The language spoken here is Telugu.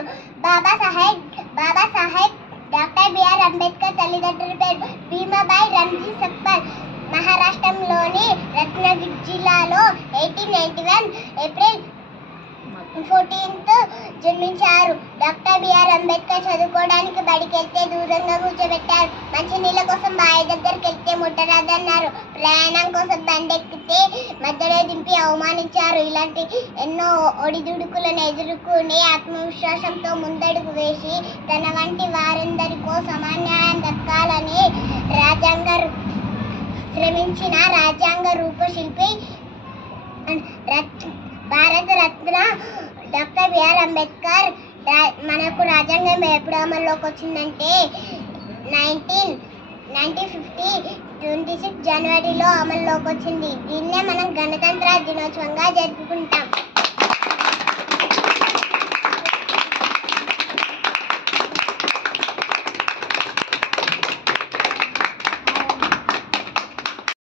పేరు బాబా సాహెబ్ డాక్టర్ బిఆర్ అంబేద్కర్ తల్లిదండ్రుల పేరు భీమాబాయి రంజీ సక్పాల్. మహారాష్ట్రలోని రత్నగిరి జిల్లాలో 1891 ఏప్రిల్ 14th జన్మించారు. డాక్టర్ బిఆర్ అంబేద్కర్ చదువుకోవడానికి బడికి వెళ్తే దూరంగా కూర్చోబెట్టారు. మంచినీళ్ళ కోసం బావి దగ్గరికి వెళ్తే ముట్టరాదన్నారు. ప్రయాణం కోసం బండెక్కితే మధ్యలో దింపి అవమానించారు. ఇలాంటి ఎన్నో ఒడిదుడుకులను ఎదుర్కొని ఆత్మవిశ్వాసంతో ముందడుగు వేసి తన వంటి వారందరికీ సమాన్యాయం దక్కాలని శ్రమించిన రాజ్యాంగ రూపశిల్పి భారత రత్న డాక్టర్ బిఆర్ అంబేద్కర్. మనకు రాజ్యాంగం ఎప్పుడు అమల్లోకి వచ్చిందంటే 1950 26 జనవరిలో అమల్లోకి వచ్చింది. దీన్నే మనం గణతంత్ర దినోత్సవంగా జరుపుకుంటాం.